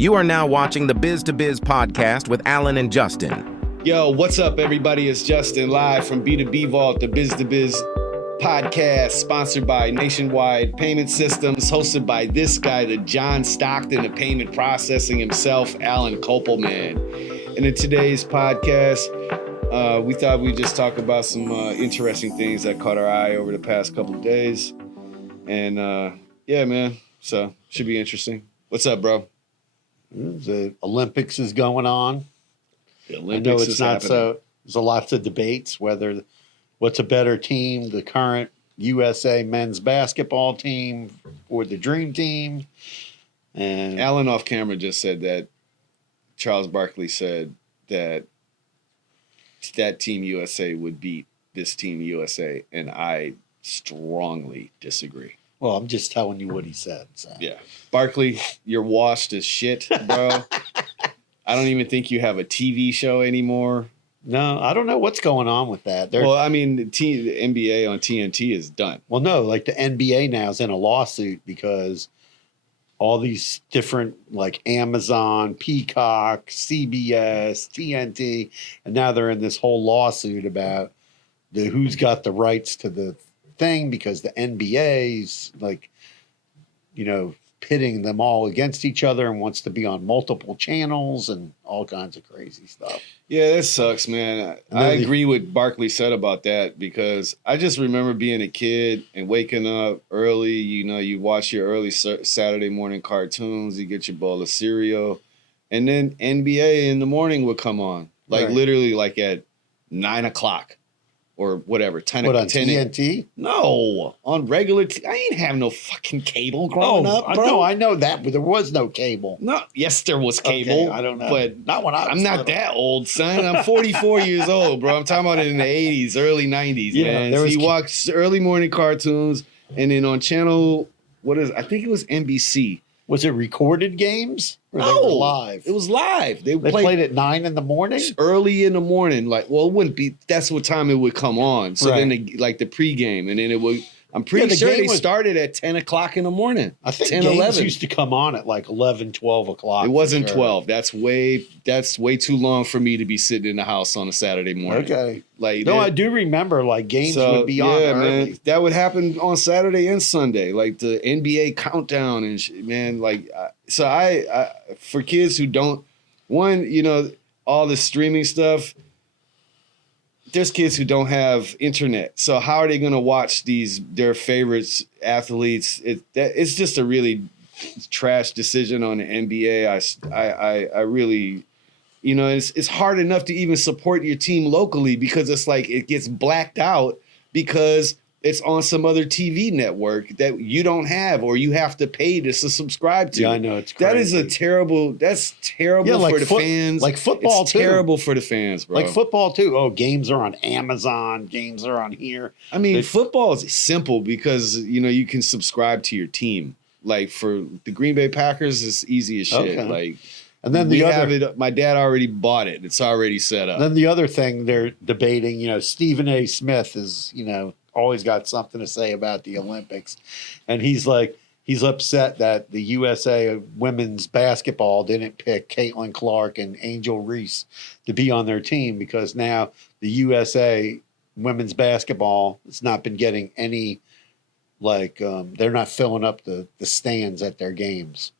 You are now watching the Biz to Biz podcast with Alan and Justin. Yo, what's up, everybody? It's Justin live from B2B Vault, the Biz to Biz podcast, sponsored by Nationwide Payment Systems, hosted by this guy, the John Stockton of payment processing himself, Alan Kopelman. And in today's podcast, we thought we'd just talk about some interesting things that caught our eye over the past couple of days. And yeah, man, so should be interesting. What's up, bro? The Olympics is going on. The Olympics I know it's is not happening. so. There's a lots of debates whether what's a better team, the current USA men's basketball team or the Dream Team. And Alan off camera just said that Charles Barkley said that Team USA would beat this Team USA, and I strongly disagree. well, I'm just telling you what he said. So. Yeah. Barkley, you're washed as shit, bro. I don't even think you have a TV show anymore. No, I don't know what's going on with that. Well, I mean, the NBA on TNT is done. Well, no, like the NBA now is in a lawsuit because all these different like Amazon, Peacock, CBS, TNT, and now they're in this whole lawsuit about who's got the rights to the thing because the NBA's like, pitting them all against each other and wants to be on multiple channels and all kinds of crazy stuff. Yeah, that sucks, man. I agree with Barkley said about that because I just remember being a kid and waking up early. You watch your early Saturday morning cartoons, you get your bowl of cereal, and then NBA in the morning would come on, like Right. literally like at 9 o'clock or whatever. 10 What, on 10 TNT? No, on regular. I ain't have no fucking cable growing up, I bro. know, I know that, but there was no cable. No, yes, there was Okay, cable. I don't know, but not when I was I'm not little. that old, son. I'm 44 years old, bro. I'm talking about it in the 80s, early 90s, Yeah, man. there So was- you watched early morning cartoons, and then on channel, I think it was NBC. Was it recorded games? Or they were live? It was live. They They played at 9 in the morning? early in the morning. Like, well, it wouldn't be. That's what time it would come on. So then, the pregame, and then it would. I'm pretty the sure game they was- started at 10 o'clock in the morning. I think 10, games 11. used to come on at like 11, 12 o'clock. It for wasn't sure. 12. That's way too long for me to be sitting in the house on a Saturday morning. Okay. Like No, that- I do remember like games would be on early. man, that would happen on Saturday and Sunday, like the NBA countdown and man. Like, so I for kids who don't, all the streaming stuff. There's kids who don't have internet, so how are they going to watch their favorites athletes? It's just a really trash decision on the NBA. I really. It's hard enough to even support your team locally because it's like it gets blacked out because it's on some other TV network that you don't have or you have to pay to subscribe to. Yeah, I know, it's That is crazy. that's terrible Yeah, like for the fans. like football, it's too. terrible for the fans, bro. Like football too. Oh, games are on Amazon. Games are on here. I mean, football is simple because, you can subscribe to your team. Like for the Green Bay Packers, it's easy as shit. Okay. Like, And then my dad already bought it. It's already set up. Then the other thing they're debating, Stephen A. Smith is, always got something to say about the Olympics. And he's upset that the USA women's basketball didn't pick Caitlin Clark and Angel Reese to be on their team because now the USA women's basketball has not been getting any, they're not filling up the stands at their games.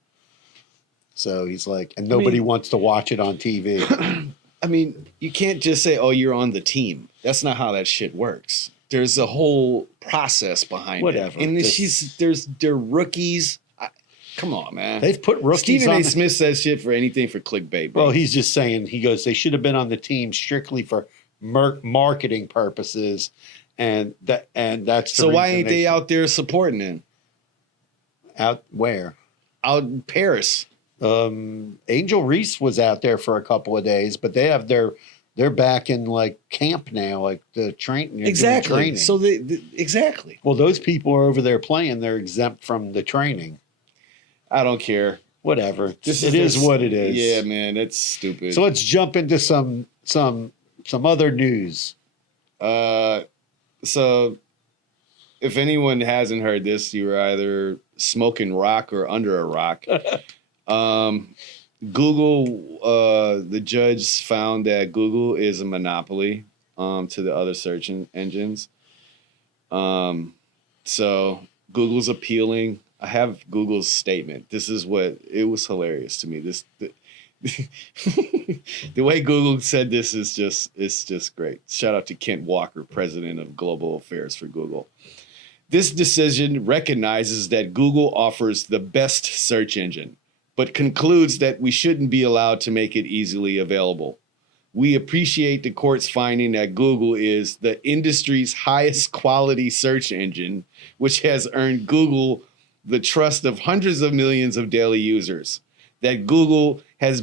So he's like, and nobody wants to watch it on TV. I mean, you can't just say, "Oh, you're on the team." That's not how that shit works. There's a whole process behind Whatever. it. And they're rookies. Come on, man. They've put rookies Stephen on A. the- Smith says shit for anything for clickbait, bro. Well, he's just saying, he goes, they should have been on the team strictly for marketing purposes. And that's the so why reason ain't they out there supporting him? out where? Out in Paris. Angel Reese was out there for a couple of days, but they're back in like camp now, like the training. Exactly. Training. So exactly. Well, those people are over there playing. They're exempt from the training. I don't care. Whatever. It is what it is. Yeah, man, that's stupid. So let's jump into some other news. So if anyone hasn't heard this, you were either smoking rock or under a rock. Google, the judge found that Google is a monopoly to the other search engines. So Google's appealing. I have Google's statement. This is what it was hilarious to me. The way Google said this is just great. Shout out to Kent Walker, president of global affairs for Google. This decision recognizes that Google offers the best search engine, but concludes that we shouldn't be allowed to make it easily available. We appreciate the court's finding that Google is the industry's highest quality search engine, which has earned Google the trust of hundreds of millions of daily users. That Google has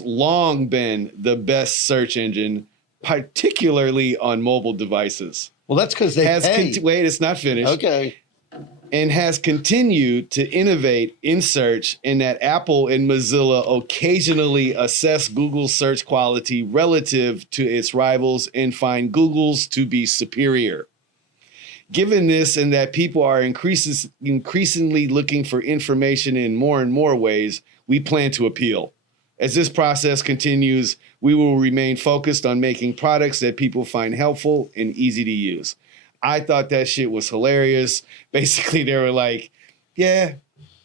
long been the best search engine, particularly on mobile devices. Well, that's because they pay. Wait, it's not finished. Okay. And has continued to innovate in search, and that Apple and Mozilla occasionally assess Google's search quality relative to its rivals and find Google's to be superior. Given this, and that people are increasingly looking for information in more and more ways, we plan to appeal. As this process continues, we will remain focused on making products that people find helpful and easy to use. I thought that shit was hilarious. Basically, they were like, yeah,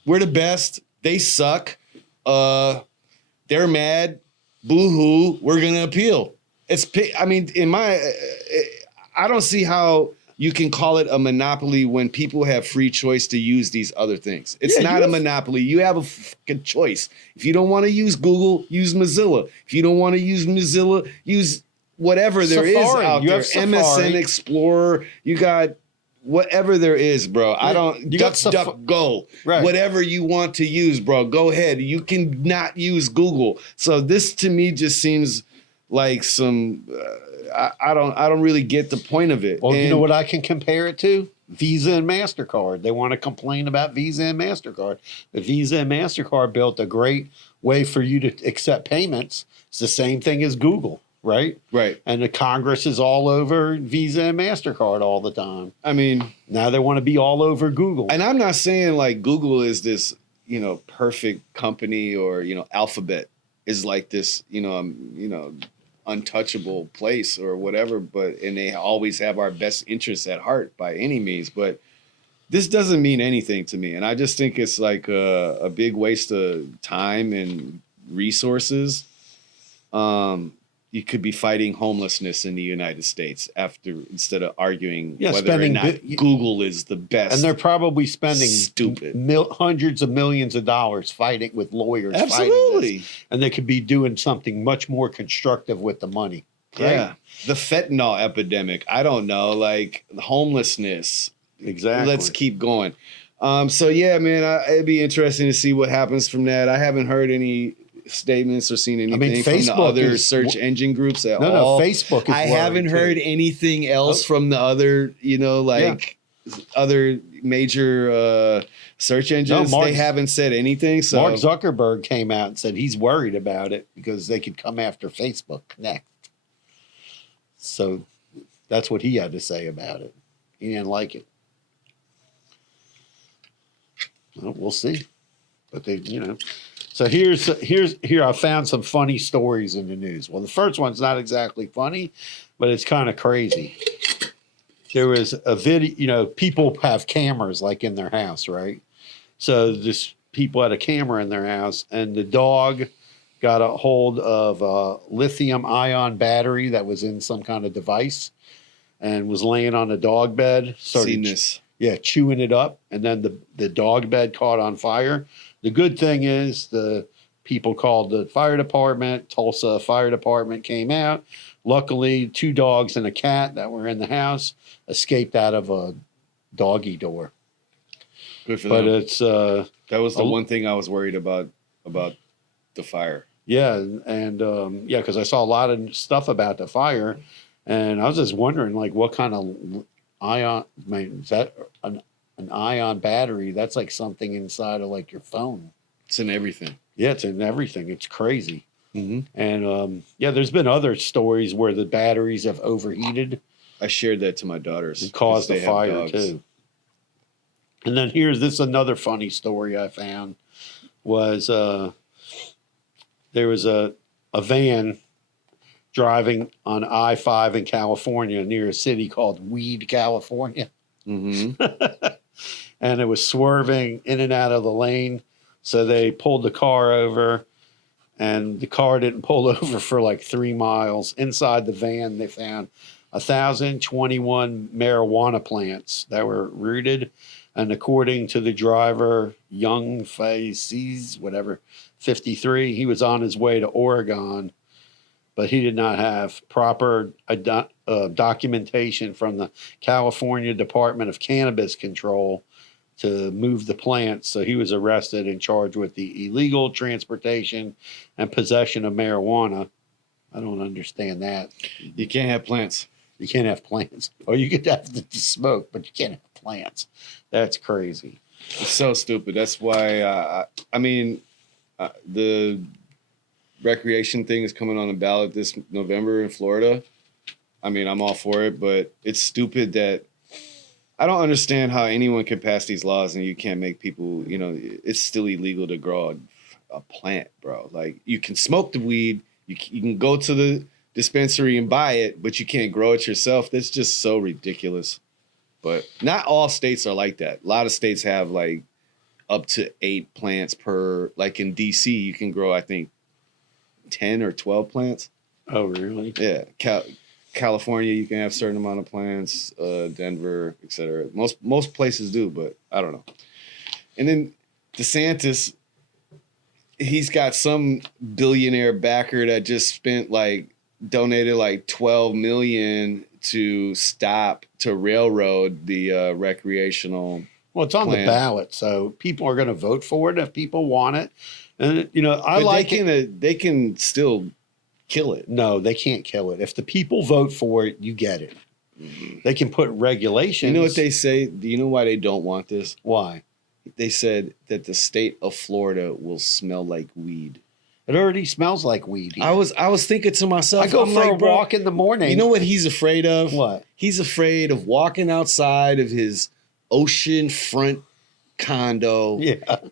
we're the best. They suck. They're mad. Boo-hoo. We're going to appeal. I don't see how you can call it a monopoly when people have free choice to use these other things. It's not a monopoly. You have a fucking choice. If you don't want to use Google, use Mozilla. If you don't want to use Mozilla, use whatever there is out there. MSN Explorer. You got whatever there is, bro. I don't. Duck, go. Right. Whatever you want to use, bro. Go ahead. You can not use Google. So this to me just seems like some. I don't really get the point of it. Well, you know what I can compare it to? Visa and MasterCard. They want to complain about Visa and MasterCard. But Visa and MasterCard built a great way for you to accept payments. It's the same thing as Google, right? Right. And the Congress is all over Visa and MasterCard all the time. I mean, now they want to be all over Google. And I'm not saying like Google is this, perfect company, or, Alphabet is like this, untouchable place or whatever, and they always have our best interests at heart by any means, but this doesn't mean anything to me. And I just think it's like a big waste of time and resources. You could be fighting homelessness in the United States instead of arguing whether or not Google is the best. And they're probably spending hundreds of millions of dollars fighting with lawyers. Absolutely. And they could be doing something much more constructive with the money. Right? Yeah. The fentanyl epidemic. I don't know, like homelessness. Exactly. Let's keep going. So yeah, man, it'd be interesting to see what happens from that. I haven't heard any statements or seen anything from the other search engine groups at all. No, Facebook is I haven't heard anything else from the other, other major search engines. They haven't said anything. So Mark Zuckerberg came out and said he's worried about it because they could come after Facebook next. So that's what he had to say about it. He didn't like it. Well, we'll see. But they, So here I found some funny stories in the news. Well, the first one's not exactly funny, but it's kind of crazy. There was a video, people have cameras like in their house, right? So this people had a camera in their house, and the dog got a hold of a lithium ion battery that was in some kind of device and was laying on the dog bed. Seen this. Yeah, chewing it up, and then the dog bed caught on fire. The good thing is the people called the fire department. Tulsa Fire Department came out. Luckily, 2 dogs and a cat that were in the house escaped out of a doggy door. Good for them. But that was the one thing I was worried about the fire. Yeah, and because I saw a lot of stuff about the fire, and I was just wondering, like, what kind of ion? Is that an ion battery? That's like something inside of like your phone. It's in everything. Yeah, it's in everything. It's crazy. Mm-hmm. And there's been other stories where the batteries have overheated. I shared that to my daughters. And caused a fire too. And then here's another funny story I found was there was a van driving on I-5 in California near a city called Weed, California. Mm-hmm. And it was swerving in and out of the lane. So they pulled the car over, and the car didn't pull over for like 3 miles. Inside the van, they found 1,021 marijuana plants that were rooted. And according to the driver, Young Faces, whatever, 53, he was on his way to Oregon, but he did not have proper documentation from the California Department of Cannabis Control to move the plants. So he was arrested and charged with the illegal transportation and possession of marijuana. I don't understand that. You can't have plants. You can't have plants. Or you could have the smoke, but you can't have plants. That's crazy. It's so stupid. That's why, the recreation thing is coming on the ballot this November in Florida. I mean, I'm all for it, but it's stupid that I don't understand how anyone can pass these laws and you can't make people, it's still illegal to grow a plant, bro. Like, you can smoke the weed, you can go to the dispensary and buy it, but you can't grow it yourself. That's just so ridiculous. But not all states are like that. A lot of states have like up to 8 plants per, like in DC, you can grow, I think, 10 or 12 plants. Oh, really? Yeah. California, you can have a certain amount of plants, Denver, etc. Most places do, but I don't know. And then DeSantis, he's got some billionaire backer that just donated like $12 million to railroad the recreational. Well, it's on the ballot, so people are going to vote for it if people want it. And they can still kill it. No, they can't kill it. If the people vote for it, you get it. Mm-hmm. They can put regulations. You know what they say? Do you know why they don't want this? Why? They said that the state of Florida will smell like weed. It already smells like weed here. I was thinking to myself, I go for a walk in the morning. You know what he's afraid of? What? He's afraid of walking outside of his oceanfront condo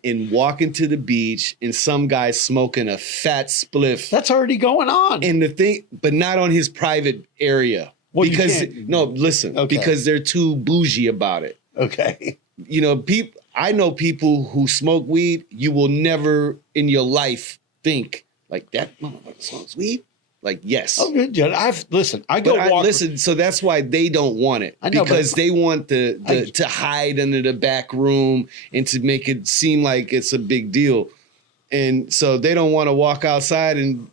and walking to the beach and some guy smoking a fat spliff. That's already going on. And the thing, but not on his private area. Well, because they're too bougie about it. Okay. I know people who smoke weed. You will never in your life think like that motherfucker smokes weed. Like, yes. Oh, good. Listen, so that's why they don't want it. Because they want to hide under the back room and to make it seem like it's a big deal. And so they don't want to walk outside and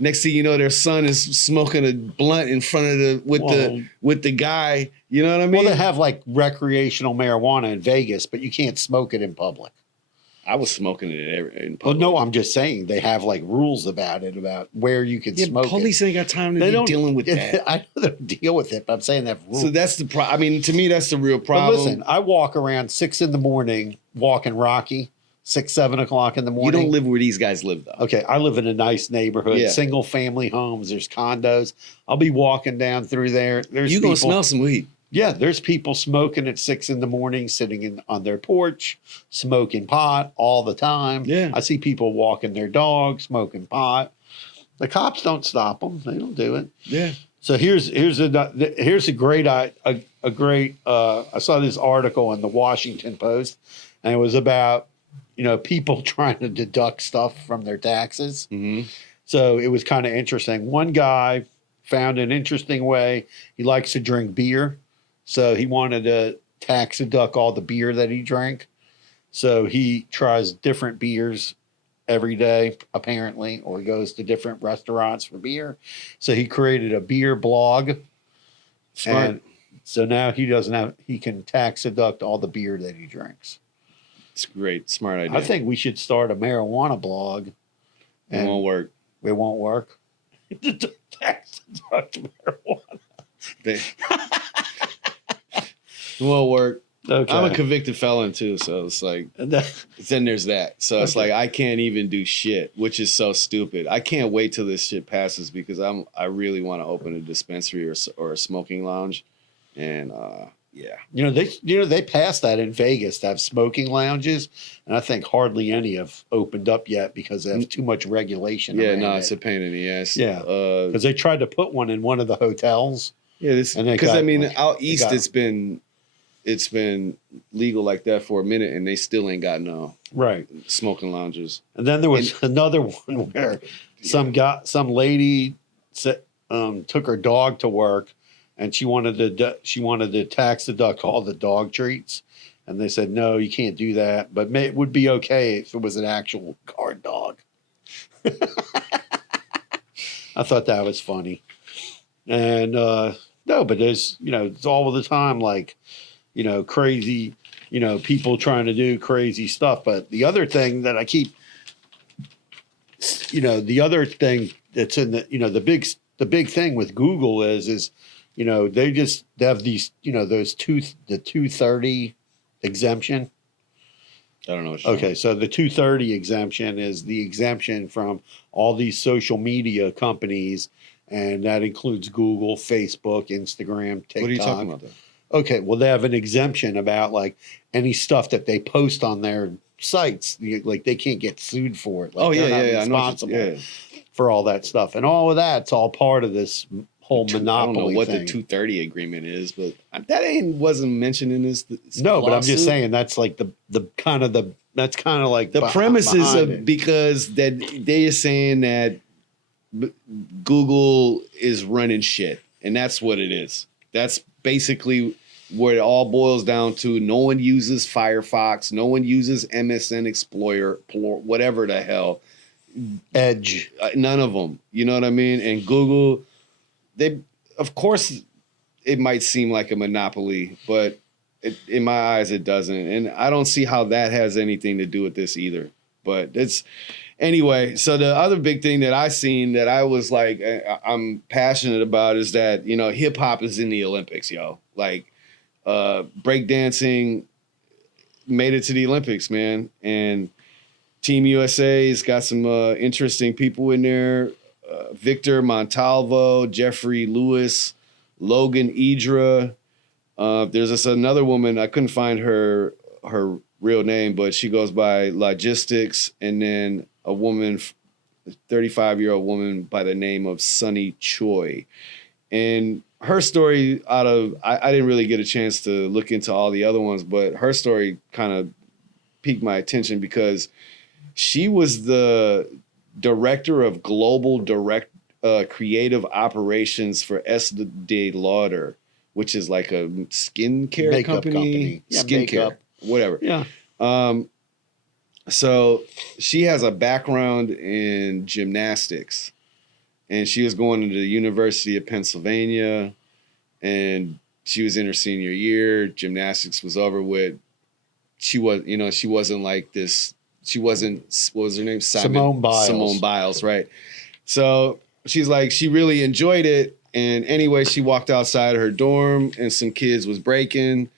next thing you know, their son is smoking a blunt in front of with the guy. You know what I mean? Well, they have like recreational marijuana in Vegas, but you can't smoke it in public. I was smoking it in public. Well, no, I'm just saying they have like rules about it, about where you can smoke it. Police ain't got time to be dealing with that. I know they don't deal with it, but I'm saying they have rules. So that's the problem. I mean, to me, that's the real problem. But listen, I walk around 6 a.m, walking Rocky, 6, 7 o'clock in the morning. You don't live where these guys live, though. Okay, I live in a nice neighborhood, single family homes. There's condos. I'll be walking down through there. You're going to smell some weed. Yeah, there's people smoking at 6 a.m, sitting on their porch, smoking pot all the time. Yeah. I see people walking their dog, smoking pot. The cops don't stop them. They don't do it. Yeah. So here's a great I saw this article in the Washington Post, and it was about people trying to deduct stuff from their taxes. Mm-hmm. So it was kind of interesting. One guy found an interesting way. He likes to drink beer. So he wanted to tax deduct all the beer that he drank. So he tries different beers every day, apparently, or he goes to different restaurants for beer. So he created a beer blog. Smart. And so now he can tax deduct all the beer that he drinks. It's great. Smart idea. I think we should start a marijuana blog. It won't work. It won't work? Tax deduct marijuana. It won't work. Okay. I'm a convicted felon too, so it's like then there's that. So it's like I can't even do shit, which is so stupid. I can't wait till this shit passes because I really want to open a dispensary or a smoking lounge, and Yeah. They passed that in Vegas to have smoking lounges, and I think hardly any have opened up yet because they have too much regulation. Yeah, around no, it. it's a pain in the ass. Yeah, because they tried to put one in one of the hotels. Yeah, this And they because I got, mean like, out they east got- it's been legal like that for a minute, and they still ain't got no Right. smoking lounges. And then there was another one where some lady took her dog to work, and she wanted to tax deduct all the dog treats, and they said no, you can't do that, but it would be okay if it was an actual guard dog. I thought that was funny, and no, but there's it's all the time like crazy people trying to do crazy stuff. But the other thing that I keep the other thing that's in the big thing with Google is they just have these those the 230 exemption. I don't know. What you're Okay, so the 230 exemption is the exemption from all these social media companies, and that includes Google, Facebook, Instagram, TikTok. What are you talking about? Okay, well, they have an exemption about like any stuff that they post on their sites. Like they can't get sued for it. Like, Oh they're yeah, not yeah, responsible for all that stuff, and all of that's all part of this whole monopoly. I don't know what thing. the 230 agreement is, but that wasn't mentioned in this. No, but I'm just lawsuit. saying that's like the that's kind of like The premises behind of it. because that they are saying that Google is running shit, and that's what it is. That's basically what it all boils down to. No one uses Firefox. No one uses MSN Explorer, whatever the hell. Edge. None of them. You know what I mean? And Google, of course, it might seem like a monopoly, but in my eyes, it doesn't. And I don't see how that has anything to do with this either. But it's anyway. So the other big thing that I seen that I was like, I'm passionate about is that hip hop is in the Olympics, yo. Like breakdancing made it to the Olympics, man, and Team USA's got some interesting people in there. Victor Montalvo, Jeffrey Lewis, Logan Idra. There's another woman. I couldn't find her real name, but she goes by Logistics. And then a woman, 35-year-old woman by the name of Sunny Choi. And her story I didn't really get a chance to look into all the other ones, but her story kind of piqued my attention because she was the director of global creative operations for Estee Lauder, which is like a skincare Makeup company. Yeah, Skincare, makeup. whatever. Yeah. So she has a background in gymnastics, and she was going to the University of Pennsylvania, and she was in her senior year. Gymnastics was over with. She wasn't like this. She wasn't, what was her name? Simone Biles. Simone Biles, right. So she's like, she really enjoyed it. And anyway, she walked outside her dorm and some kids was breaking,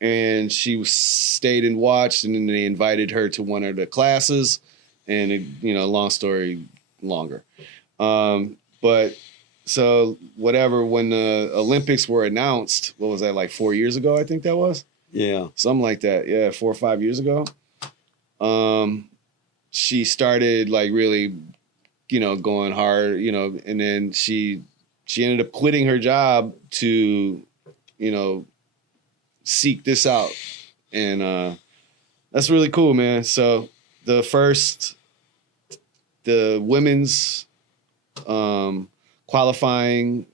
and she stayed and watched, and then they invited her to one of the classes, and long story longer. But so whatever, when the Olympics were announced, what was that, like 4 years ago? I think that was Yeah. something like that. Yeah. 4 or 5 years ago. She started like really, going hard, and then she ended up quitting her job to, seek this out. And that's really cool, man. So the women's qualifying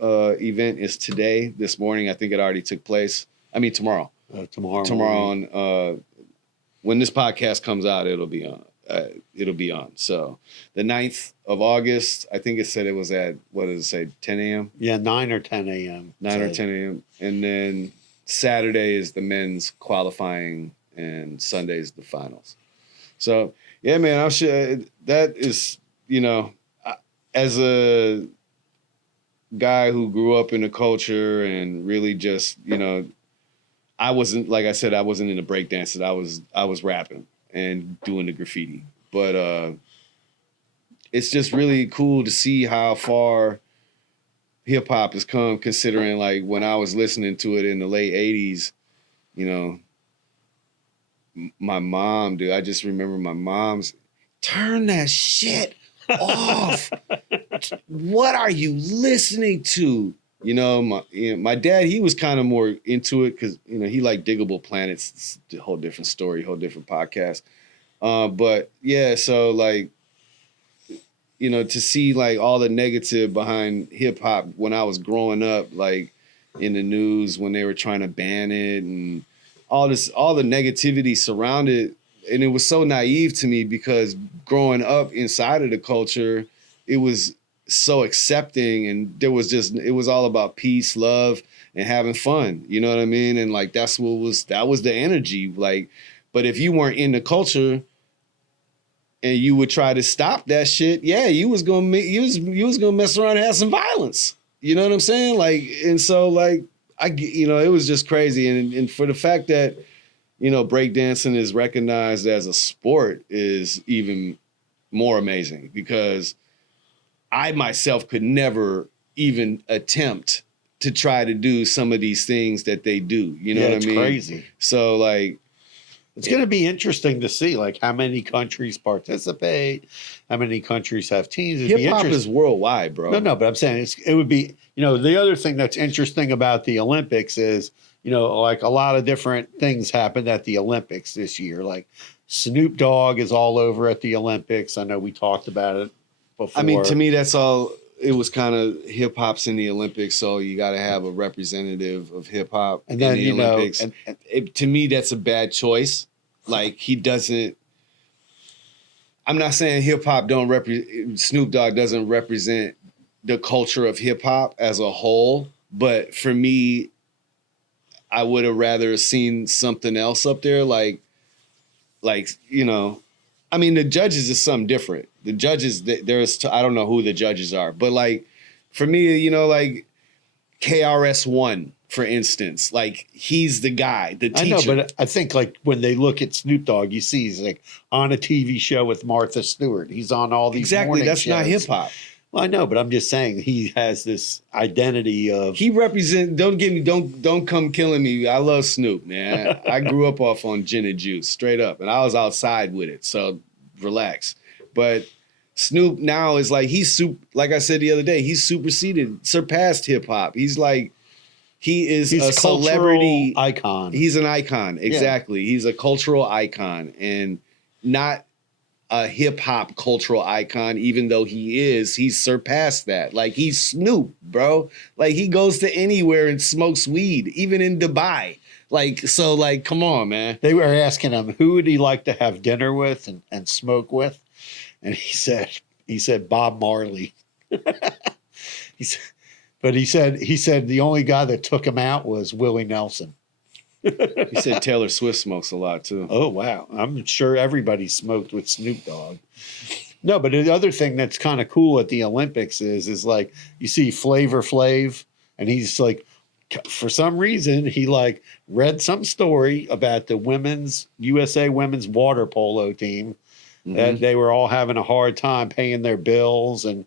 event is today, this morning. I think it already took place. I mean, tomorrow. Tomorrow on when this podcast comes out, it'll be on. So the 9th of August, I think it said it was at, what does it say, 10 a.m.? Yeah, 9 or 10 a.m. 9 or 10 a.m. And then Saturday is the men's qualifying, and Sunday is the finals. So, yeah, man, that is, as a guy who grew up in the culture and really just, I wasn't, like I said, I wasn't into breakdancing. I was rapping and doing the graffiti. But it's just really cool to see how far hip hop has come, considering like when I was listening to it in the late 80s, you know, my mom, dude, I just remember my mom's, turn that shit off. What are you listening to? My dad, he was kind of more into it because, he liked Diggable Planets. It's a whole different story, whole different podcast. But yeah, so like, to see like all the negative behind hip hop when I was growing up, like in the news when they were trying to ban it and all the negativity surrounded, and it was so naive to me because growing up inside of the culture, it was so accepting, and it was all about peace, love, and having fun. You know what I mean? And like that was the energy. Like, but if you weren't in the culture and you would try to stop that shit, yeah, you was gonna mess around and have some violence. You know what I'm saying? Like, and so like it was just crazy. And for the fact that, breakdancing is recognized as a sport is even more amazing, because I myself could never even attempt to try to do some of these things that they do. You know what I mean? It's crazy. So like, it's going to be interesting to see like how many countries participate, how many countries have teams. Hip hop is worldwide, bro. No, but I'm saying it would be, the other thing that's interesting about the Olympics is, like a lot of different things happened at the Olympics this year. Like Snoop Dogg is all over at the Olympics. I know we talked about it before. I mean, to me, that's all. It was kind of hip hop's in the Olympics, so you got to have a representative of hip hop in the Olympics. To me, that's a bad choice. Like he doesn't. I'm not saying hip hop Snoop Dogg doesn't represent the culture of hip hop as a whole, but for me, I would have rather seen something else up there, like I mean, the judges is something different. The judges, I don't know who the judges are, but like for me, like KRS-One, for instance, like he's the guy, the teacher. I know, but I think like when they look at Snoop Dogg, you see he's like on a TV show with Martha Stewart. He's on all these exactly. That's shows. Not hip hop. Well, I know, but I'm just saying he has this identity of he represents. Don't come killing me. I love Snoop, man. I grew up off on gin and juice, straight up, and I was outside with it. So relax. But Snoop now is like like I said the other day, he's surpassed hip hop. He's a celebrity icon. He's an icon, exactly. Yeah. He's a cultural icon, and not a hip hop cultural icon, even though he's surpassed that. Like he's Snoop, bro. Like he goes to anywhere and smokes weed, even in Dubai. Like, so like, come on, man. They were asking him, who would he like to have dinner with and smoke with? And he said, Bob Marley. he said the only guy that took him out was Willie Nelson. He said Taylor Swift smokes a lot too. Oh, wow. I'm sure everybody smoked with Snoop Dogg. No, but the other thing that's kind of cool at the Olympics is like you see Flavor Flav, and he's like, for some reason, he like read some story about the USA women's water polo team, that they were all having a hard time paying their bills and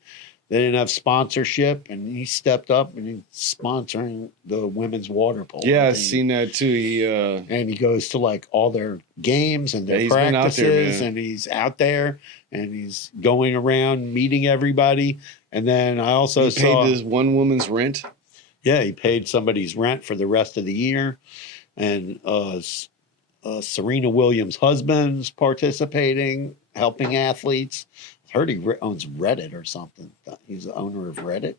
they didn't have sponsorship, and he stepped up and he's sponsoring the women's water polo team. I've seen that too. And he goes to like all their games and their practices, and he's out there and he's going around meeting everybody. And then I also saw paid this one woman's rent. Yeah, he paid somebody's rent for the rest of the year. And Serena Williams' husband's participating, helping athletes. I heard he owns Reddit or something. He's the owner of Reddit.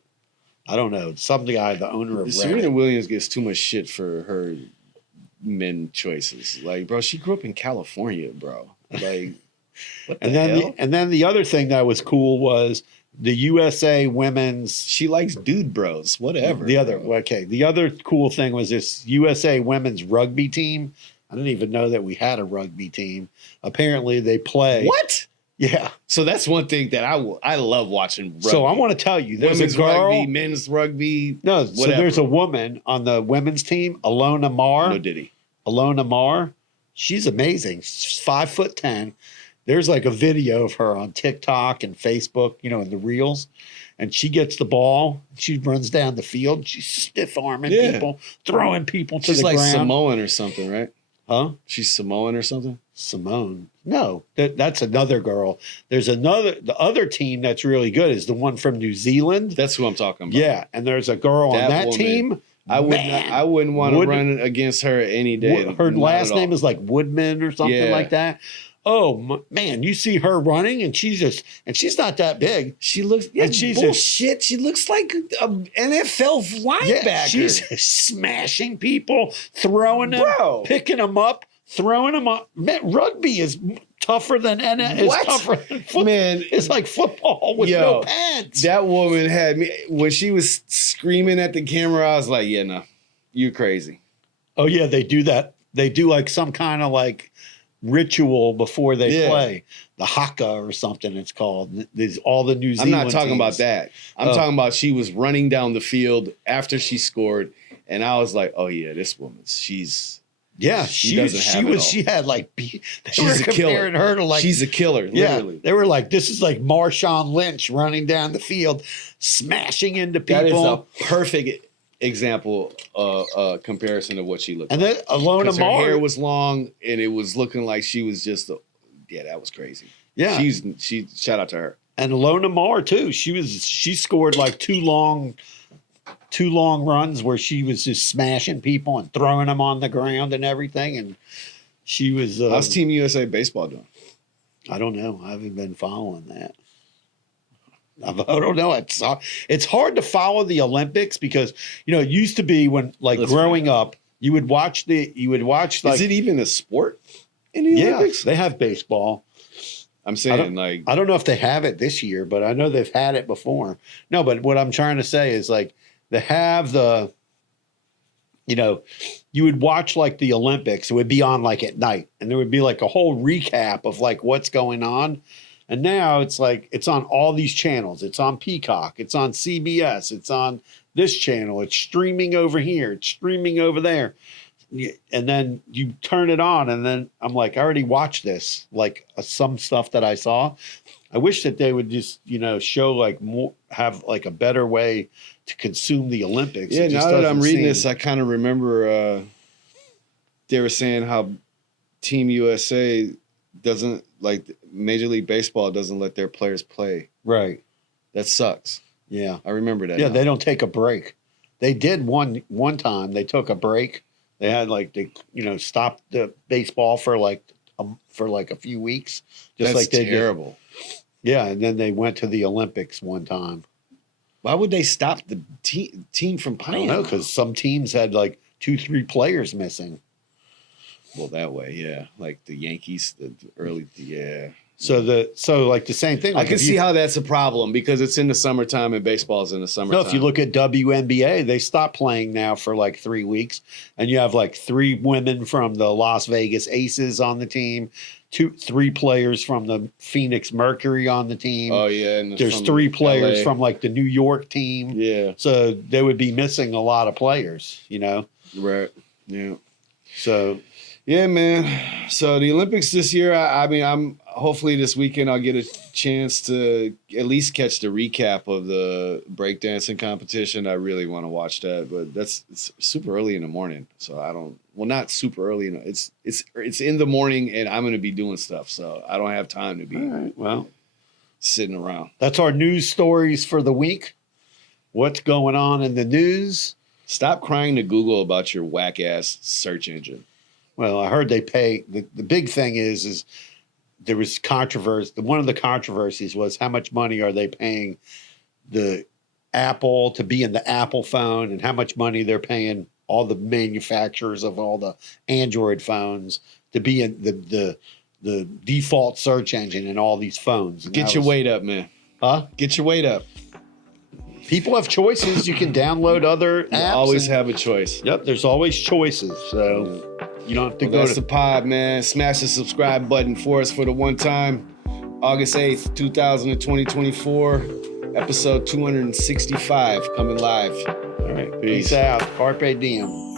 I don't know. Some guy, the owner of Reddit. Serena Williams gets too much shit for her men choices. Like, bro, she grew up in California, bro. Like, what the hell? And then the other thing that was cool was the USA women's. She likes dude bros, whatever. The other cool thing was this USA women's rugby team. I didn't even know that we had a rugby team. Apparently, they play. What? Yeah. So that's one thing that I love watching rugby. So I want to tell you, there's women's a girl. Rugby, men's rugby. No, whatever. So there's a woman on the women's team, Alona Mar. No Diddy. Alona Mar. She's amazing. She's 5'10", there's like a video of her on TikTok and Facebook, you know, in the reels, and she gets the ball, she runs down the field, she's stiff arming people, throwing people to She's the like ground. Samoan or something, right? Huh? She's Samoan or something. Simone. No, that's another girl. There's the other team that's really good is the one from New Zealand. That's who I'm talking about. Yeah, and there's a girl on that woman, team. I wouldn't want to run against her any day. Her Not last at all. name is like Woodman or something Yeah. like that. Oh man, you see her running, and she's not that big. She looks. Yeah, And she's bullshit. She looks like an NFL linebacker. Yeah, she's smashing people, throwing them, Bro. picking them up, throwing them up. Man, rugby is tougher than What? tougher than football. Man, It's like football with Yo, no pants. that woman had me when she was screaming at the camera. I was like, "Yeah, no, you're crazy." Oh yeah, they do that. They do like some kind of like ritual before they Yeah. play. The haka or something it's called. There's all the New I'm Zealand not talking teams. about that. I'm Oh. talking about she was running down the field after she scored, and I was like, "Oh yeah, this woman, she's Yeah, She doesn't have it all. she had like they She's were a killer. comparing her to like she's a killer, yeah, literally." they were like, this is like Marshawn Lynch running down the field, smashing into That is people. a perfect example comparison of what she looked And like. then Alona Because her hair Mar, was long and it was looking like she was just yeah, that was crazy. yeah, She shout out to her. and Alona Mar too. She scored like two long runs where she was just smashing people and throwing them on the ground and everything. And she was. How's Team USA baseball doing? I don't know. I haven't been following that. I don't know. It's hard to follow the Olympics because it used to be when Let's growing find out. up, you would watch like Is it even a sport in the yeah, Olympics? they have baseball. I'm saying like I don't know if they have it this year, but I know they've had it before. No, but what I'm trying to say is like they have you would watch like the Olympics. It would be on like at night, and there would be like a whole recap of like what's going on. And now it's like it's on all these channels. It's on Peacock. It's on CBS. It's on this channel. It's streaming over here. It's streaming over there. And then you turn it on, and then I'm like, I already watched this. Like some stuff that I saw. I wish that they would just show like more, have like a better way to consume the Olympics. yeah. It just Now that I'm doesn't reading seem- this, I kind of remember they were saying how Team USA doesn't like Major League Baseball doesn't let their players play. right. That sucks. Yeah. I remember that. Yeah, now. they don't take a break. They did one time. They took a break. They had like they stopped the baseball for like a few weeks, just That's like they did. terrible. Yeah, and then they went to the Olympics one time. Why would they stop the team from I playing? don't know because some teams had like 2-3 players missing. Well, that way, yeah. Like the Yankees, the early, yeah. So like the same thing. I Like can if see you, how that's a problem because it's in the summertime and baseball's in the summertime. no, if you look at WNBA, they stopped playing now for like 3 weeks, and you have like 3 women from the Las Vegas Aces on the team, 3 players from the Phoenix Mercury on the team. oh yeah, and There's from 3 players LA. from like the New York team. yeah, So they would be missing a lot of players, right, yeah. So Yeah, man. So the Olympics this year, I mean, I'm hopefully this weekend I'll get a chance to at least catch the recap of the breakdancing competition. I really want to watch that, but it's super early in the morning, so I don't. Well, not super early. It's in the morning, and I'm going to be doing stuff, so I don't have time to be all right, well, sitting around. that's our news stories for the week. What's going on in the news? Stop crying to Google about your whack ass search engine. Well, I heard they pay. The big thing is there was controversy. One of the controversies was how much money are they paying the Apple to be in the Apple phone, and how much money they're paying all the manufacturers of all the Android phones to be in the default search engine in all these phones. And Get that your was- weight up, man. Huh? Get your weight up. People have choices. You can download other You apps. always and- have a choice. Yep, there's always choices. So you don't have to Well, go that's to the pod, man. Smash the subscribe button for us for the one time. August 8th, 2024, episode 265 coming live. All right, peace out. Carpe diem.